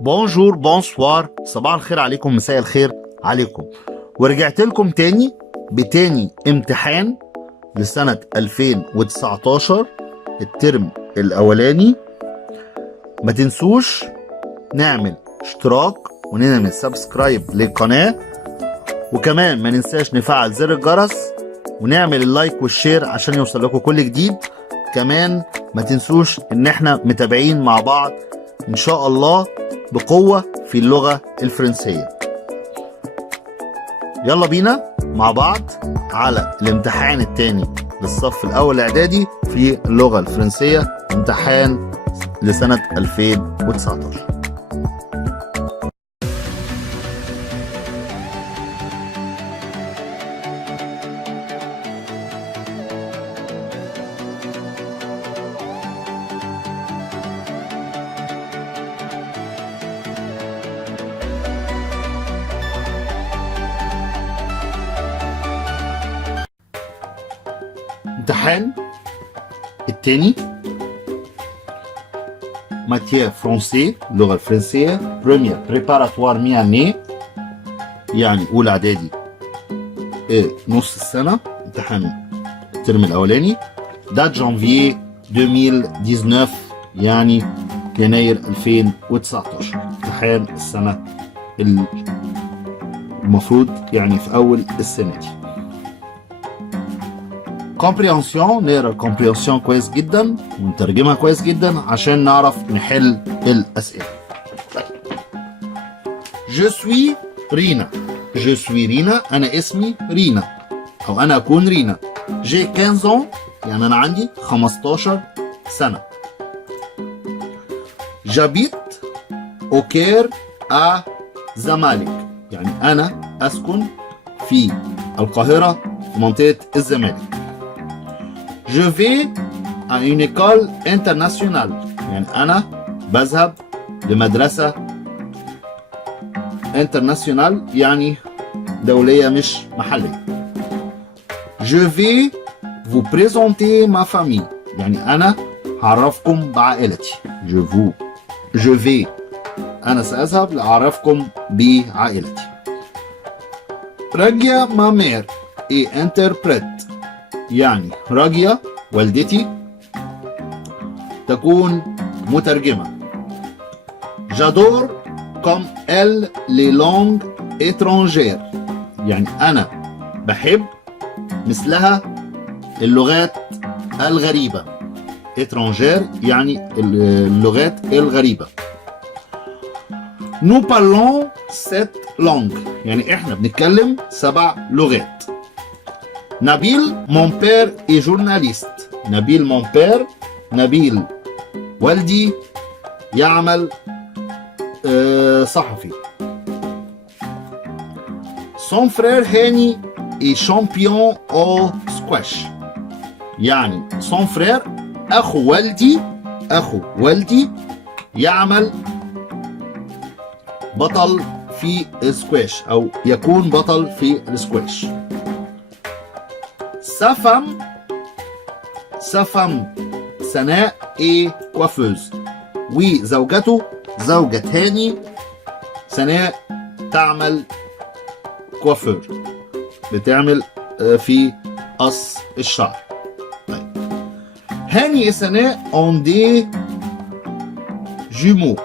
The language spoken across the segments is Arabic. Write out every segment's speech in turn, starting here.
بونجور بونسوار، صباح الخير عليكم، مساء الخير عليكم. ورجعت لكم تاني بتاني امتحان لسنة 2019 الترم الأولاني. ما تنسوش نعمل اشتراك ونعمل سبسكرايب للقناة، وكمان ما ننساش نفعل زر الجرس ونعمل اللايك والشير عشان يوصل لكم كل جديد. كمان ما تنسوش ان احنا متابعين مع بعض ان شاء الله بقوة في اللغة الفرنسية. يلا بينا مع بعض على الامتحان الثاني للصف الاول اعدادي في اللغة الفرنسية، امتحان لسنة 2019. الامتحان الثاني ماتيير فرونسي، اللغة الفرنسية، بريمير بريباراتوار مياني، يعني أولى إعدادي نص السنة، امتحان الترم الأولاني. دات جانفيي 2019 يعني يناير 2019، امتحان السنة المفروض يعني في أول السنة دي. كومبريهنسيون، نقرا الكومبريهنسيون كويس جدا ونترجمها كويس جدا عشان نعرف نحل الأسئلة. Je suis رينا. Je suis رينا، أنا اسمي رينا أو أنا أكون رينا. J'ai 15 ans يعني أنا عندي 15 سنة. J'habite au Caire à زمالك، يعني أنا أسكن في القاهرة في منطقة الزمالك. Je vais à une école internationale، يعني أنا بذهب لمدرسة international يعني دولية مش محلية. Je vais vous présenter ma famille، يعني أنا هعرفكم بعائلتي. Je vais أنا سأذهب لأعرفكم بعائلتي. راجيا ma mère et interprète، يعني راجيا والدتي تكون مترجمة. J'adore comme elle les langues étrangères، يعني أنا بحب مثلها اللغات الغريبة. étrangère يعني اللغات الغريبة. Nous parlons 7 langues، يعني إحنا بنتكلم 7 لغات. نبيل mon père est journaliste، نبيل mon père، نبيل والدي يعمل صحفي. son frère هاني est champion au squash، يعني son frère أخو والدي يعمل بطل في السكواش أو يكون بطل في السكواش. sa femme سناء est coiffeuse، وزوجته زوجة هاني سناء تعمل كوافير، بتعمل في قص الشعر. طيب هاني وسناء ont des jumeaux،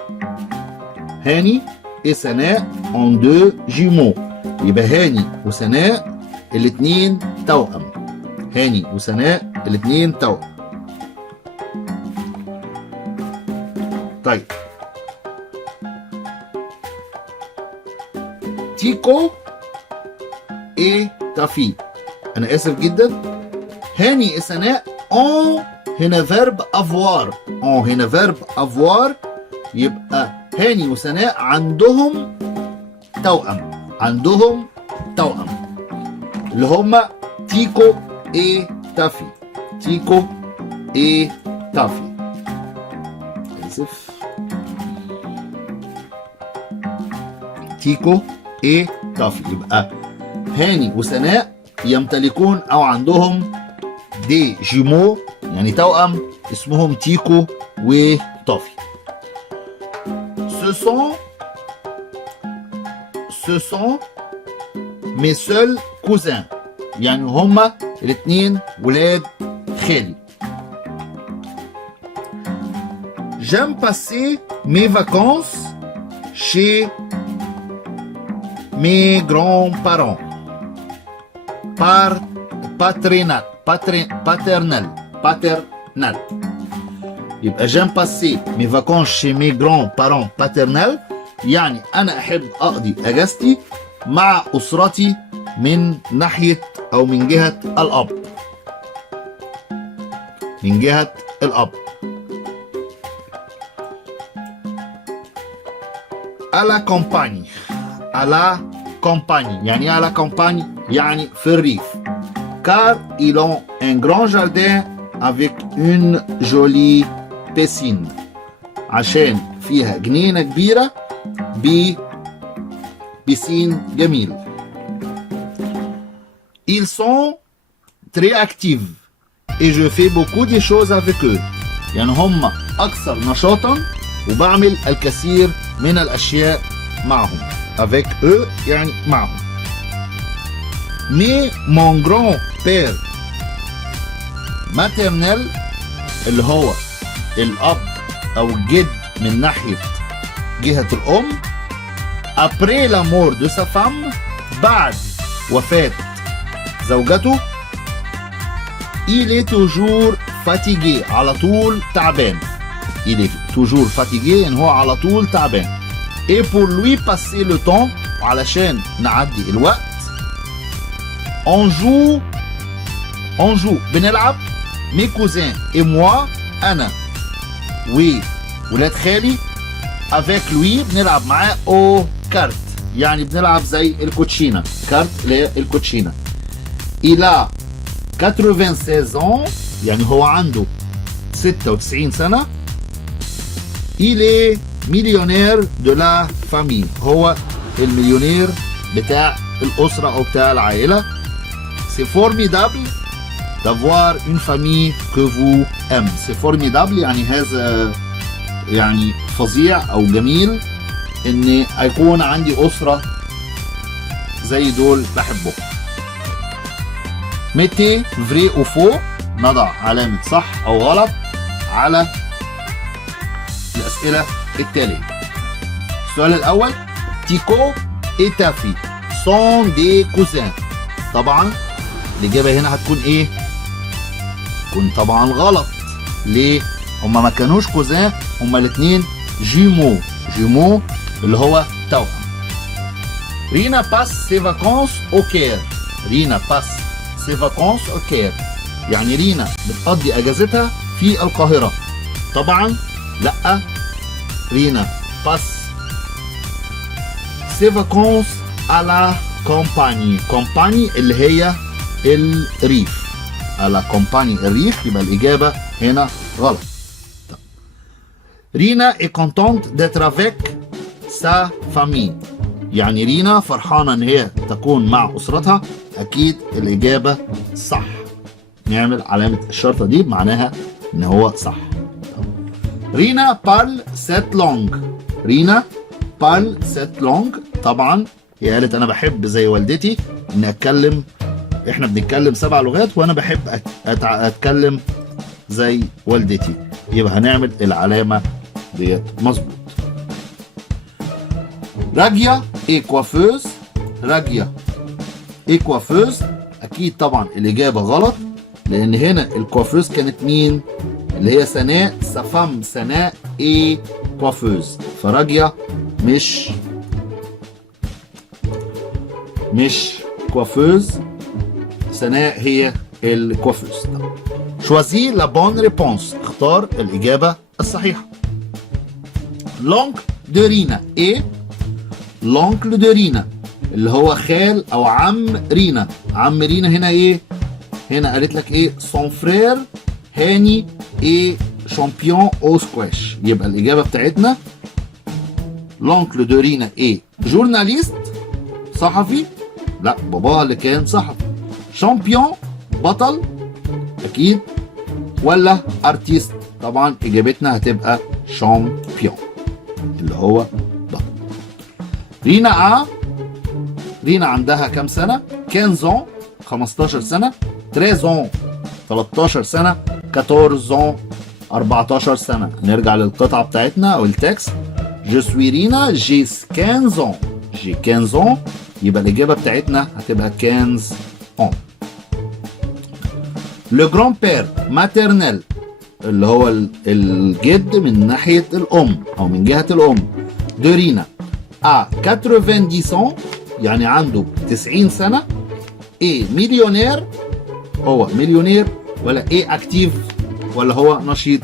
هاني وسناء ont deux jumeaux، يبقى هاني وسناء الاثنين توأم. هاني وسناء الاثنين توأم. طيب تيكو ايه تافي، انا اسف جدا. هاني وسناء اون هنا فيرب افوار، هنا فيرب افوار، يبقى هاني وسناء عندهم توأم اللي هما تيكو ايه تافي. تيكو ايه تافي، اسف. تيكو ايه تافي، يبقى هاني وسناء يمتلكون او عندهم دي جيمو يعني توأم اسمهم تيكو وتافي. ce sont mes seuls cousins. يعني هما الاثنين ولاد خالي. J'aime passer mes vacances chez mes grands-parents. Paternel. يبقى j'aime passer mes vacances chez mes grands-parents paternels، يعني أنا أحب أقضي أجازتي مع أسرتي من ناحية أو من جهة الأب. من جهة الأب. à la campagne. يعني à la campagne يعني في الريف. car ils ont un grand jardin avec une jolie piscine. عشان فيها جنينة كبيرة ببسين جميل. Ils sont très actifs et je fais beaucoup de choses avec eux. يعني هم أكثر نشاطا وبعمل الكثير من الأشياء معهم. avec eux يعني معهم. mais mon grand-père maternel اللي هو الأب أو الجد من ناحية جهة الأم après la mort de sa femme بعد وفاة زوجته il est toujours fatigué على طول تعبان. il est toujours fatigué يعني هو على طول تعبان. et pour lui passer le temps علشان نعدي الوقت on joue بنلعب mes cousins et moi أنا وولاد خالي avec lui بنلعب معاه au كارت يعني بنلعب زي الكوتشينة. كارت اللي هي الكوتشينة. il a 96 ans يعني هو عنده 96 سنة. il est millionnaire de la famille هو المليونير بتاع الأسرة أو بتاع العائلة. c'est formidable d'avoir une famille que vous aimez. c'est formidable يعني هذا يعني فظيع أو جميل إن يكون عندي أسرة زي دول بحبهم. mettez vrai ou faux نضع علامة صح أو غلط على الأسئلة التالية. السؤال الأول تيكو et ta fille sont des cousins. طبعا الإجابة هنا هتكون إيه؟ تكون طبعا غلط. ليه؟ هما ما كانوش كوزان، هما الاتنين جيمو اللي هو توأم. رينا باس سي فاكونس او كير. رينا باس سي فاكونس او كير يعني رينا بتقضي اجازتها في القاهرة. طبعا لا، رينا باس سي فاكونس على كومباني. كومباني اللي هي الريف. على كومباني الريف، يبقى الإجابة هنا غلط. رينا est contente d'être avec sa famille. يعني رينا فرحانة ان هي تكون مع اسرتها. اكيد الإجابة صح. نعمل علامة الشرطة دي معناها ان هو صح. رينا parle cette langue. رينا parle cette langue. طبعا هي قالت انا بحب زي والدتي ان اتكلم، احنا بنتكلم 7 لغات وانا بحب اتكلم زي والدتي. يبقى هنعمل العلامة ديت مظبوط. راجيا اي كوافوز. راجيا اي كوافوز اكيد طبعا الاجابة غلط، لان هنا الكوافوز كانت مين؟ اللي هي سناء. سفام سناء اي كوافوز. فراجيا مش كوافوز، سناء هي الكوافوز. شوازي لا بون ريبونس. اختار الإجابة الصحيحة. لونك دو رينا ايه؟ لونك دو رينا اللي هو خال او عم رينا. عم رينا هنا ايه؟ هنا قالت لك ايه؟ سون فرير هاني ايه شامبيون او سكواش. يبقى الإجابة بتاعتنا لونكل دو رينا ايه؟ جورناليست صحفي. لا، باباها اللي كان صحفي. شامبيون بطل اكيد، ولا ارتيست؟ طبعا اجابتنا هتبقى شامبيون. اللي هو ده. رينا عندها كام سنة؟ 15 15 سنة، 13 13 سنة، 14 14 سنة. نرجع للقطعة بتاعتنا أو التكست. Je suis Rina, j'ai 15 ans. J'ai 15 ans. يبقى الإجابة بتاعتنا هتبقى 15 ans. Le grand-père maternel اللي هو الجد من ناحية الأم أو من جهة الأم de Rina à 90 ans يعني عنده 90 سنة. ايه مليونير، هو مليونير ولا ايه اكتيف ولا هو نشيط؟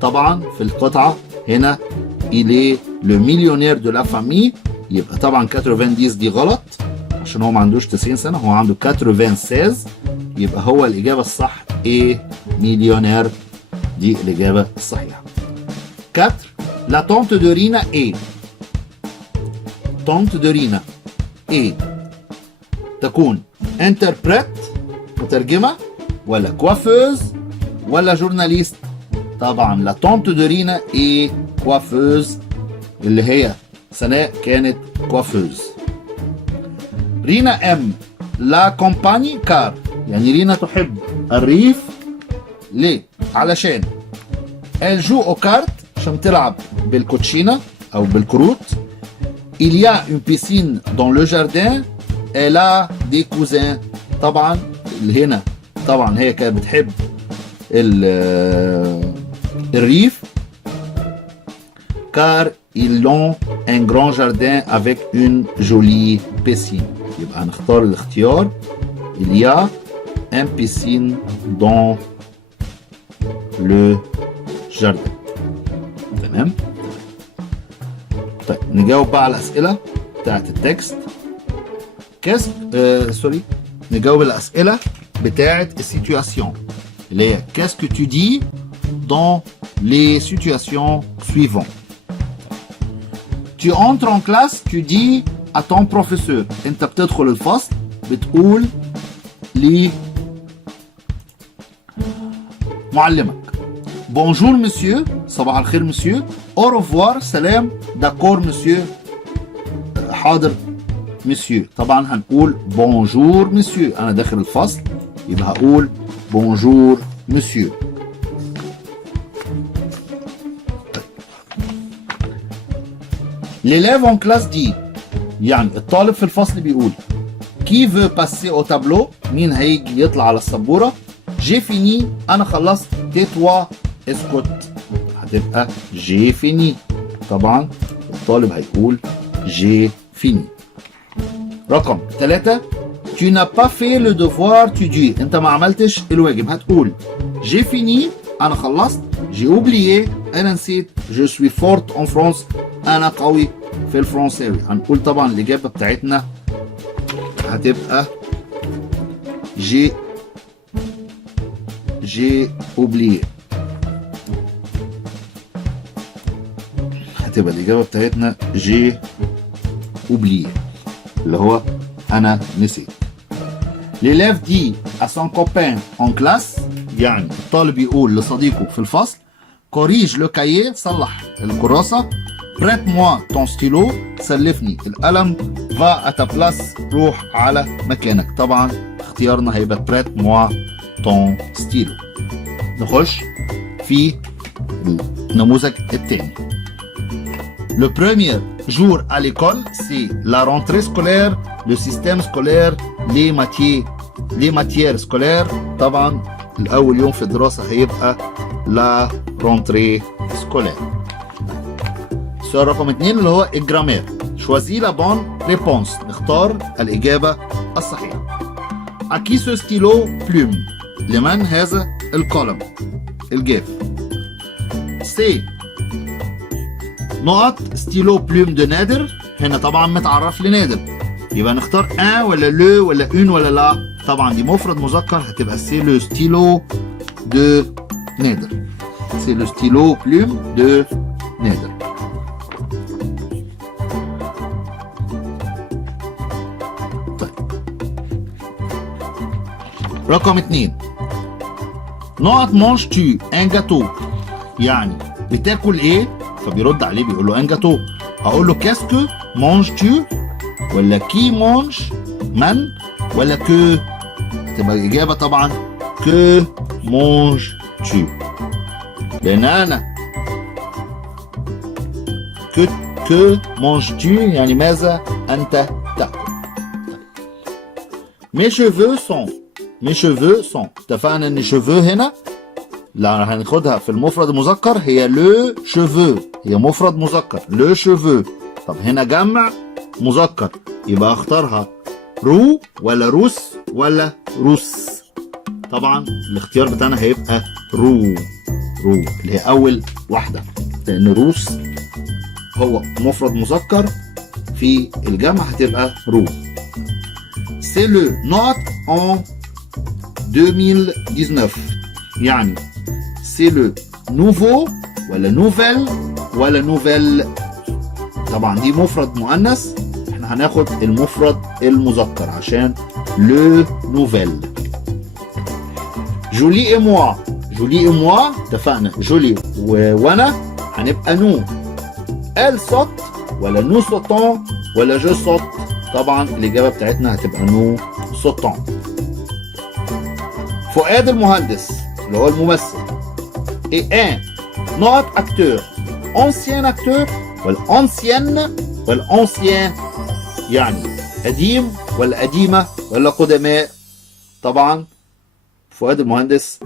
طبعا في القطعة هنا إليه لو مليونير دو لا فامي، يبقى طبعا 90 دي غلط عشان هو ما عندوش 90 سنة، هو عنده 96. يبقى هو الإجابة الصح ايه مليونير، دي الإجابة الصحيحة. 4 لا تونت دو رينا ايه. تونت دو رينا ايه تكون انتربريت مترجمة ولا كوافوز ولا جورناليست؟ طبعا لا تونت دو رينا ايه كوافوز، اللي هي سناء كانت كوافوز. رينا ام لا كومباني كار يعني رينا تحب الريف. ليه؟ علشان elle joue au kart عشان بتلعب بالكوتشينة أو بالكروت. il y a une piscine dans le jardin. elle a des cousins. طبعا اللي هنا طبعا هي كانت بتحب الريف car ils ont un grand jardin avec une jolie piscine. يبقى هنختار الاختيار il y a un piscine dans le jardin. تمام. طيب نجاوب بقى على الأسئلة بتاعت التكست. نجاوب الأسئلة بتاعت السيتواسيون اللي هي qu'est-ce que tu dis dans les situations suivantes. Tu entres en classe, tu dis à ton professeur. انت بتدخل الفصل بتقول لمعلمك bonjour monsieur صباح الخير monsieur. au revoir سلام. d'accord monsieur حاضر monsieur. طبعا هنقول bonjour monsieur، انا داخل الفصل يبقى هقول bonjour monsieur. l'élève en classe dit يعني الطالب في الفصل بيقول qui veut passer au tableau مين هيجي يطلع على السبورة. j'ai fini انا خلصت. tais-toi اسكت هتبقى j'ai fini. طبعا الطالب هيقول j'ai fini. رقم 3 tu n'as pas fait le devoir tu dis انت ما عملتش الواجب هتقول j'ai fini انا خلصت. j'ai oublié انا نسيت. je suis forte en France انا قوي في الفرنساوي. هنقول طبعا الاجابه بتاعتنا هتبقى j'ai oublié. هتبقى الاجابه بتاعتنا j'ai oublié اللي هو انا نسيت. l'élève dit à son copain en classe يعني الطالب يقول لصديقه في الفصل corrige le cahier صلح الكراسة. prête-moi ton stylo سلفني القلم. va à ta place روح على مكانك. طبعا اختيارنا هيبقى prête-moi ton stylo. نخش في النموذج الثاني. le premier jour à l'école c'est la rentrée scolaire, le système scolaire, les matières scolaires. طبعا الأول يوم في الدراسة هيبقى la rentrée scolaire. السؤال رقم 2 اللي هو الجرامير. choisis la bonne réponse نختار الإجابة الصحيحة. à qui ce stylo plume لمن هذا القلم الجاف. c'est نقط ستيلو بلوم دو نادر. هنا طبعا متعرف لنادر يبقى نختار ان ولا لو ولا اون ولا لا. طبعا دي مفرد مذكر هتبقى سي لو ستيلو دو نادر. سي لو ستيلو بلوم دو نادر. طيب رقم 2 نقط مانج تو ان جاتو يعني بتاكل ايه فبيرد عليه بيقول له ان جاتو. اقول له كاسكو مانج تو ولا كي مانج من ولا كو؟ تبقى الاجابه طبعا كو مانج تو، لان انا كو مانج تو يعني ماذا انت تاكل. مي شيفو سون، مي شيفو سون، اتفقنا ان شيفو هنا لا هناخدها في المفرد المذكر هي لو شيفو، هي مفرد مذكر لو شيفو. طب هنا جمع مذكر يبقى اختارها رو ولا روس ولا روس؟ طبعا الاختيار بتاعنا هيبقى رو، رو اللي هي اول واحده، لان روس هو مفرد مذكر في الجمع هتبقى رو. سي لو نوت ان 2019 يعني سي لو نوفو ولا نوفيل ولا نوفيل؟ طبعا دي مفرد مؤنث، احنا هناخد المفرد المذكر عشان لو نوفيل. جولي اي موا، جولي اي موا اتفقنا جولي وانا هنبقى نو. ال صوت ولا نو صوتون ولا جو صوت؟ طبعا الاجابه بتاعتنا هتبقى نو صوتون. فؤاد المهندس اللي هو الممثل اي ان نوت اكتور، انسيان اكتور ولا انسيان ولا انسيان؟ يعني قديم ولا قديمه ولا قدماء؟ طبعا فؤاد المهندس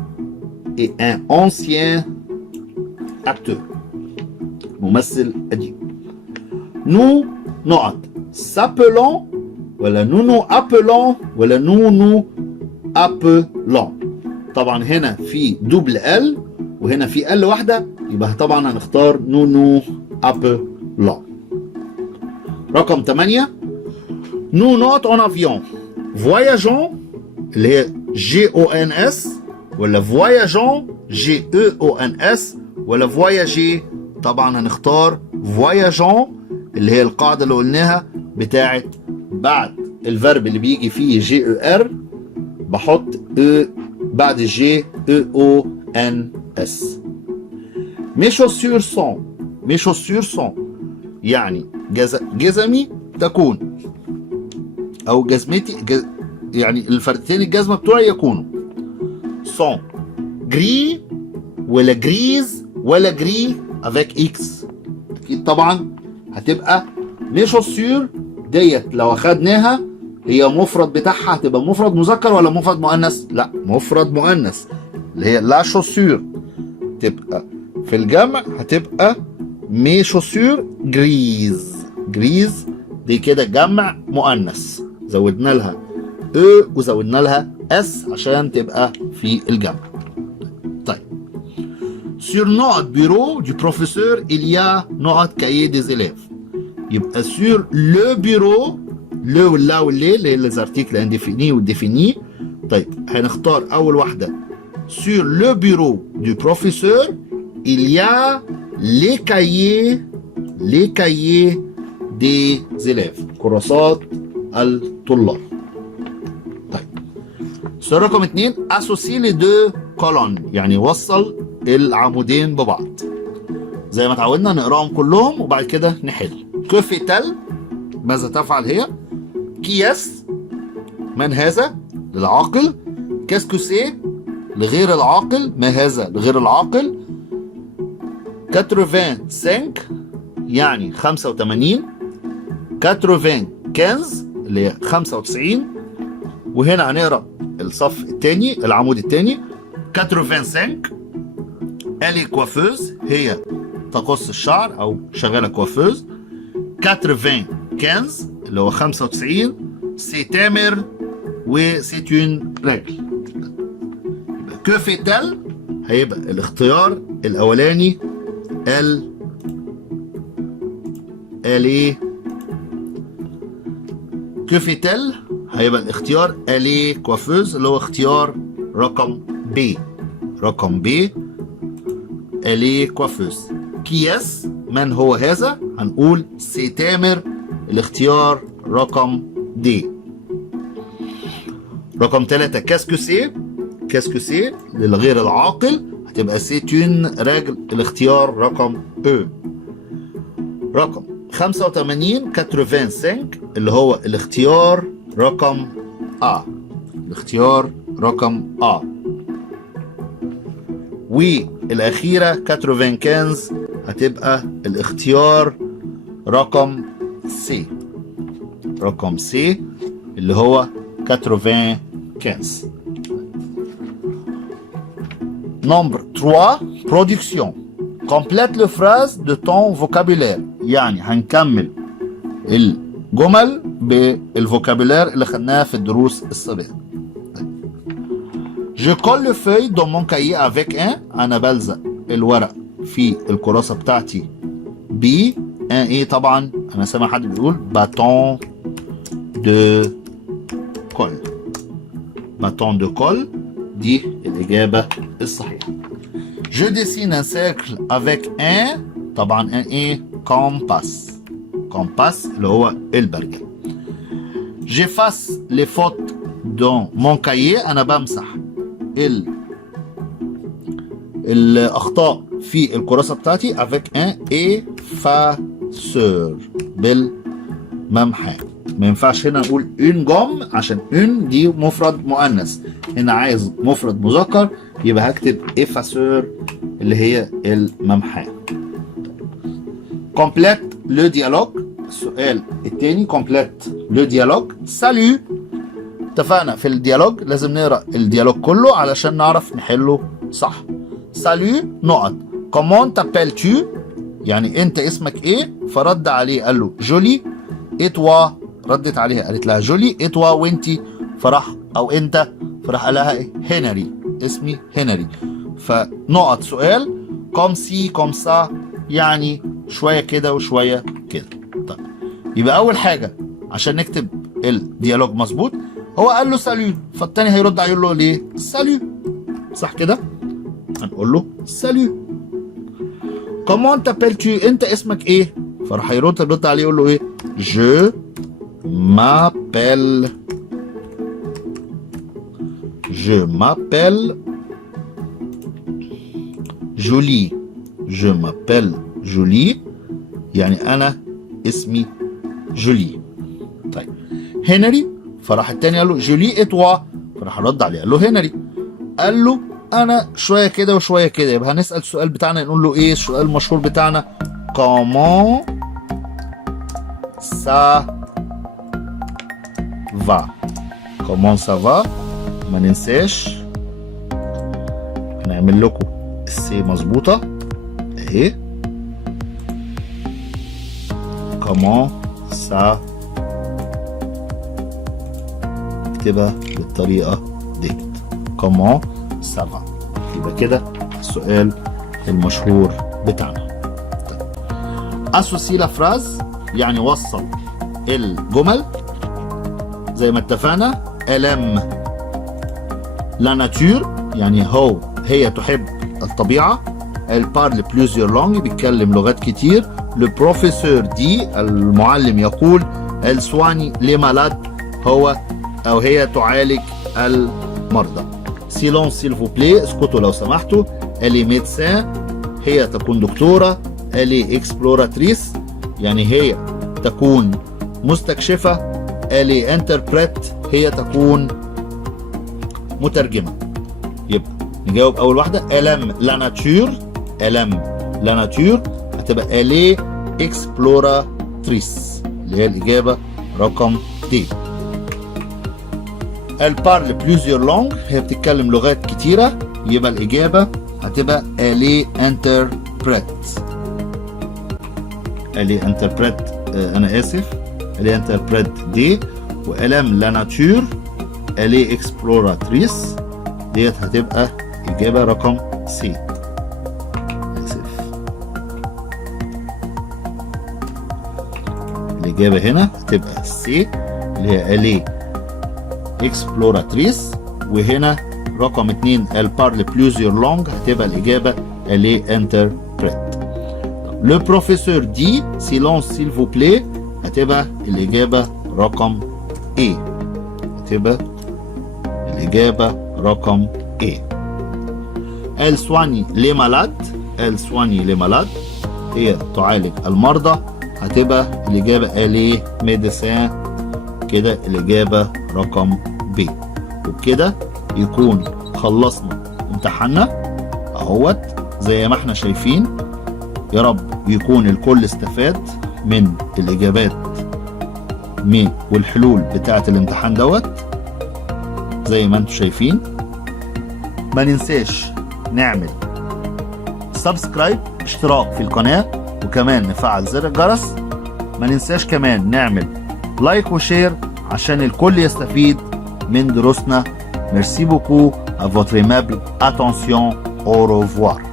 اي ان انسيان اكتور، ممثل قديم. نو نقط سابلون ولا نونو ابلون ولا نونو ابلون؟ طبعا هنا في دوبل ال وهنا في ال واحده، يبقى طبعا هنختار نونو ابلون. رقم 8 نو نوت اون افيون فواياجون اللي هي جي او ان اس ولا فواياجون جي او ان اس ولا فواياجي؟ طبعا هنختار فواياجون اللي هي القاعده اللي قلناها بتاعت بعد الفيرب اللي بيجي فيه جي او ار بحط او بعد الجي او ان اس. مي شوسيور سون، مي شوسيور سون يعني جزمي تكون او جزمتي يعني الفردتين الجزمه بتوعي يكونوا سون جري ولا جريز ولا جري افيك اكس؟ اكيد طبعا هتبقى لي شوسيور ديت لو اخدناها هي مفرد بتاعها هتبقى مفرد مذكر ولا مفرد مؤنث؟ لا مفرد مؤنث اللي هي لا شوسيور، تبقى في الجمع هتبقى مي شوسيور جريز، جريز دي كده جمع مؤنث زودنا لها او وزودنا لها اس عشان تبقى في الجمع. طيب sur notre bureau du professeur il y a notre cahier des élèves. يبقى sur le bureau le واللا واللي اللي هي الارتيكل انديفيني والديفيني. طيب هنختار اول واحده sur le bureau du professeur il y a les cahiers des élèves كراسات الطلاب. طيب السؤال رقم 2 associe les deux colonnes يعني وصل العمودين ببعض. زي ما اتعودنا نقراهم كلهم وبعد كده نحل. كوفيتال ماذا تفعل هي؟ كياس من هذا للعاقل. كاسكوسي لغير العاقل ما هذا لغير العاقل. 85 يعني 85. 95 اللي هي 95. وهنا هنقرا الصف الثاني العمود الثاني 85 الي كوافوز هي تقص الشعر او شغاله كوافوز. 95 اللي هو 95 سي تامر وسي اون رجل. يبقى كوفيتال هيبقى الاختيار الاولاني الي. كوفيتال هيبقى الاختيار الي كوافوز اللي هو اختيار رقم ب. رقم ب الي كوافوز. كياس من هو هذا؟ هنقول سي تامر الاختيار رقم دي. رقم 3 كاسكوسي. كاسكوسي للغير العاقل هتبقى سي اون رجل الاختيار رقم او. رقم 85 85 اللي هو الاختيار رقم A. الاختيار رقم A. والأخيرة 95 هتبقى الاختيار رقم C. رقم C اللي هو 95. Nombre 3 production. Complète le phrase de ton vocabulaire. يعني هنكمل الجمل بالفوكابولير اللي خدناها في الدروس السابقة. Je colle le feuille dans mon cahier avec un. أنا بلزق الورق في الكراسة بتاعتي ب un ايه طبعا أنا سامع حد بيقول bâton de colle. bâton de colle دي الإجابة الصحيحة. Je dessine un cercle avec un طبعا un ايه compass. compass اللي هو البرجل. J'efface les fautes dans mon cahier. أنا بمسح الأخطاء في الكراسة بتاعتي avec un effaceur بالممحى. ما ينفعش هنا نقول une gomme عشان une دي مفرد مؤنث. هنا عايز مفرد مذكر يبقى هكتب effaceur اللي هي الممحى. Complète le dialogue. السؤال التاني complète le dialogue. Salut. اتفقنا في الديالوج لازم نقرا الديالوج كله علشان نعرف نحله صح. Salut نقط. Comment t'appelles-tu؟ يعني انت اسمك ايه؟ فرد عليه قال له جولي. et toi ردت عليها قالت لها جولي. et toi وانتي فراح او انت فراح قال لها ايه؟ هنري. اسمي هنري. فنقط سؤال comme si comme ça يعني شويه كده وشويه كده. طيب يبقى اول حاجه عشان نكتب الديالوج مظبوط هو قال له سالو فالتاني هيرد عليه يقول له ليه؟ سالو. صح كده؟ هنقول له سالو. كومون تابيل تو انت اسمك ايه؟ فراح يرد عليه يقول له ايه؟ جو مابيل. جو مابيل جولي. جو مابيل جولي يعني انا اسمي جولي. طيب هنري فراح التاني قال له جولي اتوا فراح رد عليه قال له هنري. قال له انا شويه كده وشويه كده. يبقى هنسال السؤال بتاعنا نقول له ايه السؤال المشهور بتاعنا؟ كومون سا فا. كومون سا فا. ما ننساش هنعمل لكم السي مظبوطه اهي. كومون سا اكتبها بالطريقه ديت. كومون سا فا. يبقى كده السؤال المشهور بتاعنا. اسوسي لا فراز يعني وصل الجمل زي ما اتفقنا. الم لا ناتور يعني هي تحب الطبيعه. elle parle plusieurs langues بيتكلم لغات كتير. le professeur dit المعلم يقول. elle soigne les malades هو أو هي تعالج المرضى. silence s'il vous plaît اسكتوا لو سمحتوا. elle est médecin هي تكون دكتورة. elle est exploratrice يعني هي تكون مستكشفة. elle est interprète هي تكون مترجمة. يبقى نجاوب أول واحدة elle aime la nature. elle aime la nature هتبقى elle est exploratrice اللي هي الإجابة رقم دي. elle parle plusieurs langues هي بتتكلم لغات كتيرة يبقى الإجابة هتبقى elle est interprète. elle est interprète أنا آسف elle est interprète دي. و elle aime la nature elle est exploratrice ديت هتبقى إجابة رقم سي. آسف الإجابة هنا هتبقى سي اللي هي elle est exploratrice. وهنا رقم 2 elle parle plusieurs langues هتبقى الإجابة elle est interprète. le professeur dit silence s'il vous plaît هتبقى الإجابة رقم A. هتبقى الإجابة رقم A. elle soigne les malades. elle soigne les malades هي تعالج المرضى. هتبقى الإجابة أليه ميديسان، كده الإجابة رقم ب. وبكده يكون خلصنا امتحاننا اهوت زي ما احنا شايفين. يا رب يكون الكل استفاد من الإجابات والحلول بتاعة الامتحان دوت زي ما انتم شايفين. ما ننساش نعمل سبسكرايب، اشتراك في القناة، وكمان نفعل زر الجرس. ما ننساش كمان نعمل لايك وشير عشان الكل يستفيد من دروسنا. Merci beaucoup à votre aimable attention. Au revoir.